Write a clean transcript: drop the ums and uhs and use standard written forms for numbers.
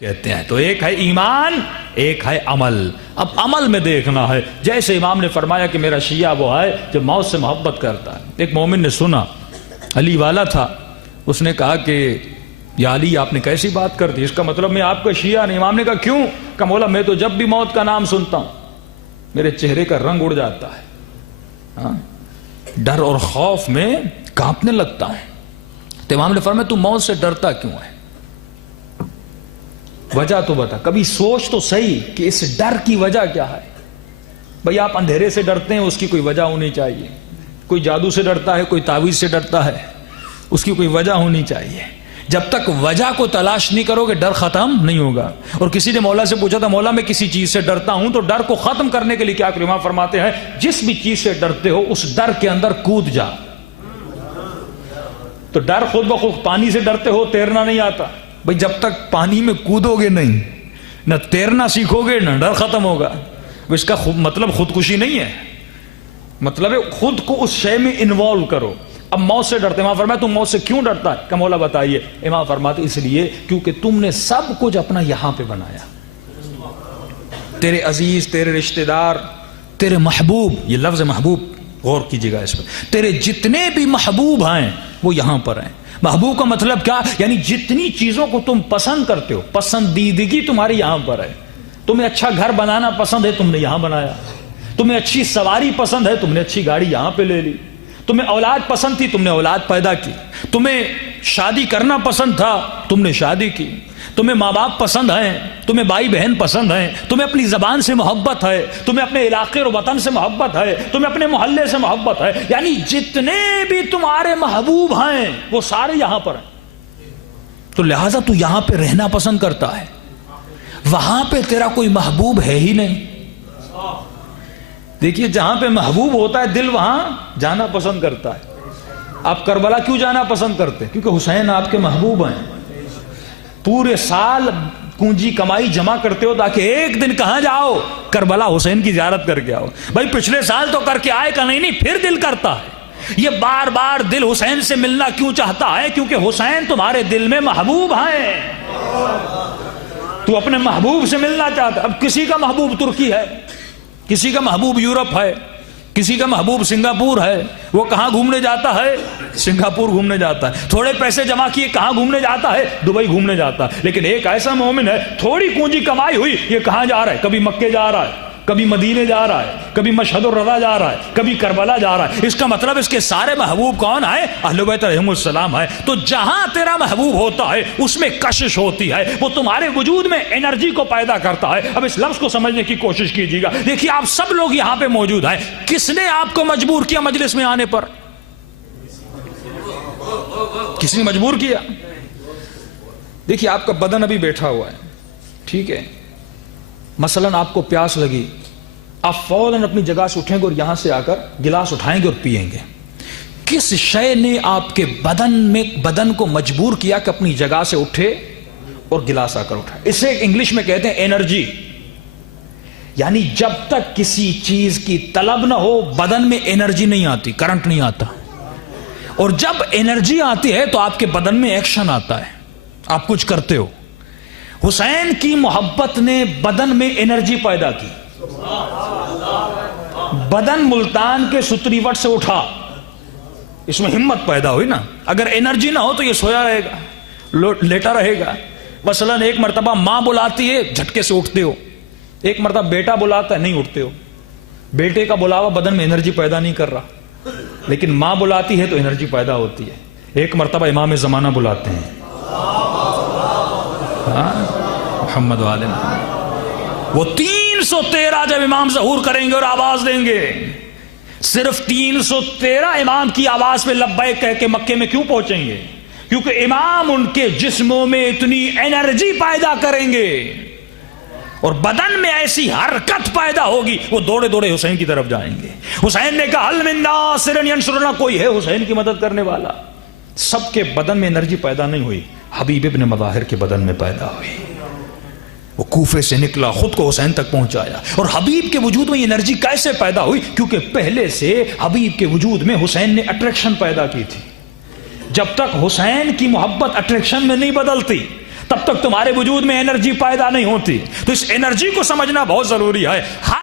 کہتے ہیں تو ایک ہے ایمان، ایک ہے عمل۔ اب عمل میں دیکھنا ہے، جیسے امام نے فرمایا کہ میرا شیعہ وہ ہے جو موت سے محبت کرتا ہے۔ ایک مومن نے سنا، علی والا تھا، اس نے کہا کہ یا علی آپ نے کیسی بات کر دی، اس کا مطلب میں آپ کا شیعہ نہیں۔ امام نے کہا کیوں؟ کہ مولا میں تو جب بھی موت کا نام سنتا ہوں میرے چہرے کا رنگ اڑ جاتا ہے، ڈر اور خوف میں کانپنے لگتا ہوں۔ تو امام نے فرمایا تو موت سے ڈرتا کیوں ہے؟ وجہ تو بتا، کبھی سوچ تو صحیح کہ اس ڈر کی وجہ کیا ہے۔ بھئی آپ اندھیرے سے ڈرتے ہیں، اس کی کوئی وجہ ہونی چاہیے۔ کوئی جادو سے ڈرتا ہے، کوئی تعویذ سے ڈرتا ہے، اس کی کوئی وجہ ہونی چاہیے۔ جب تک وجہ کو تلاش نہیں کرو گے ڈر ختم نہیں ہوگا۔ اور کسی نے مولا سے پوچھا تھا مولا میں کسی چیز سے ڈرتا ہوں تو ڈر کو ختم کرنے کے لیے کیا کروں؟ امام فرماتے ہیں جس بھی چیز سے ڈرتے ہو اس ڈر کے اندر کود جا۔ تو ڈر خود بخود، پانی سے ڈرتے ہو تیرنا نہیں آتا، بھئی جب تک پانی میں کودو گے نہیں، نہ تیرنا سیکھو گے نہ ڈر ختم ہوگا۔ اس کا مطلب خودکشی نہیں ہے، مطلب ہے خود کو اس شے میں انوالو کرو۔ اب موت سے ڈرتے، امام فرمایا تم موت سے کیوں ڈرتا ہے؟ کہ مولا بتائیے؟ امام فرماتے اس لیے کیونکہ تم نے سب کچھ اپنا یہاں پہ بنایا، تیرے عزیز، تیرے رشتہ دار، تیرے محبوب، یہ لفظ محبوب غور کیجیے گا اس پر، تیرے جتنے بھی محبوب ہیں وہ یہاں پر ہیں۔ محبوب کا مطلب کیا؟ یعنی جتنی چیزوں کو تم پسند کرتے ہو، پسندیدگی تمہاری یہاں پر ہے۔ تمہیں اچھا گھر بنانا پسند ہے، تم نے یہاں بنایا۔ تمہیں اچھی سواری پسند ہے، تم نے اچھی گاڑی یہاں پہ لے لی۔ تمہیں اولاد پسند تھی، تم نے اولاد پیدا کی۔ تمہیں شادی کرنا پسند تھا، تم نے شادی کی۔ تمہیں ماں باپ پسند ہیں، تمہیں بھائی بہن پسند ہیں، تمہیں اپنی زبان سے محبت ہے، تمہیں اپنے علاقے اور وطن سے محبت ہے، تمہیں اپنے محلے سے محبت ہے۔ یعنی جتنے بھی تمہارے محبوب ہیں وہ سارے یہاں پر ہیں، تو لہٰذا تو یہاں پہ رہنا پسند کرتا ہے۔ وہاں پہ تیرا کوئی محبوب ہے ہی نہیں۔ دیکھیے جہاں پہ محبوب ہوتا ہے دل وہاں جانا پسند کرتا ہے۔ آپ کربلا کیوں جانا پسند کرتے؟ کیونکہ حسین آپ کے محبوب ہیں۔ پورے سال کنجی کمائی جمع کرتے ہو تاکہ ایک دن کہاں جاؤ؟ کربلا حسین کی زیارت کر کے آؤ۔ بھائی پچھلے سال تو کر کے آئے کا نہیں، پھر دل کرتا ہے۔ یہ بار بار دل حسین سے ملنا کیوں چاہتا ہے؟ کیونکہ حسین تمہارے دل میں محبوب ہیں، تو اپنے محبوب سے ملنا چاہتا ہے۔ اب کسی کا محبوب ترکی ہے، کسی کا محبوب یورپ ہے، کسی کا محبوب سنگاپور ہے، وہ کہاں گھومنے جاتا ہے؟ سنگاپور گھومنے جاتا ہے۔ تھوڑے پیسے جمع کیے کہاں گھومنے جاتا ہے؟ دبئی گھومنے جاتا ہے۔ لیکن ایک ایسا مومن ہے تھوڑی پونجی کمائی ہوئی، یہ کہاں جا رہا ہے؟ کبھی مکے جا رہا ہے، کبھی مدینے جا رہا ہے، کبھی مشہد الرضا جا رہا ہے، کبھی کربلا جا رہا ہے۔ اس کا مطلب اس کے سارے محبوب کون ہے؟ اہل بیت علیہم السلام ہے۔ تو جہاں تیرا محبوب ہوتا ہے اس میں کشش ہوتی ہے، وہ تمہارے وجود میں انرجی کو پیدا کرتا ہے۔ اب اس لفظ کو سمجھنے کی کوشش کیجیے گا۔ دیکھیے آپ سب لوگ یہاں پہ موجود ہیں، کس نے آپ کو مجبور کیا مجلس میں آنے پر؟ کسی نے مجبور کیا؟ دیکھیے آپ کا بدن ابھی بیٹھا ہوا ہے، ٹھیک ہے، مثلاً آپ کو پیاس لگی، آپ فوراً اپنی جگہ سے اٹھیں گے اور یہاں سے آ کر گلاس اٹھائیں گے اور پیئیں گے۔ کس شے نے آپ کے بدن کو مجبور کیا کہ اپنی جگہ سے اٹھے اور گلاس آ کر اٹھائے؟ اسے انگلش میں کہتے ہیں انرجی۔ یعنی جب تک کسی چیز کی طلب نہ ہو بدن میں انرجی نہیں آتی، کرنٹ نہیں آتا، اور جب انرجی آتی ہے تو آپ کے بدن میں ایکشن آتا ہے، آپ کچھ کرتے ہو۔ حسین کی محبت نے بدن میں انرجی پیدا کی، بدن ملتان کے ستری وٹ سے اٹھا، اس میں ہمت پیدا ہوئی نا۔ اگر انرجی نہ ہو تو یہ سویا رہے گا، لیٹا رہے گا۔ مثلا ایک مرتبہ ماں بلاتی ہے جھٹکے سے اٹھتے ہو، ایک مرتبہ بیٹا بلاتا ہے نہیں اٹھتے ہو۔ بیٹے کا بلاوا بدن میں انرجی پیدا نہیں کر رہا، لیکن ماں بلاتی ہے تو انرجی پیدا ہوتی ہے۔ ایک مرتبہ امام زمانہ بلاتے ہیں، محمد والے وہ 313 جب امام ظہور کریں گے اور آواز دیں گے، صرف 313 امام کی آواز پہ لبیک کہہ کے مکے میں کیوں پہنچیں گے؟ کیونکہ امام ان کے جسموں میں اتنی انرجی پیدا کریں گے اور بدن میں ایسی حرکت پیدا ہوگی، وہ دوڑے دوڑے حسین کی طرف جائیں گے۔ حسین نے کہا حل من ناصر ینصرنا، کوئی ہے حسین کی مدد کرنے والا؟ سب کے بدن میں انرجی پیدا نہیں ہوئی، حبیب ابن مظاہر کے بدن میں پیدا ہوئی۔ وہ کوفے سے نکلا، خود کو حسین تک پہنچایا۔ اور حبیب کے وجود میں یہ انرجی کیسے پیدا ہوئی؟ کیونکہ پہلے سے حبیب کے وجود میں حسین نے اٹریکشن پیدا کی تھی۔ جب تک حسین کی محبت اٹریکشن میں نہیں بدلتی تب تک تمہارے وجود میں انرجی پیدا نہیں ہوتی. تو اس انرجی کو سمجھنا بہت ضروری ہے.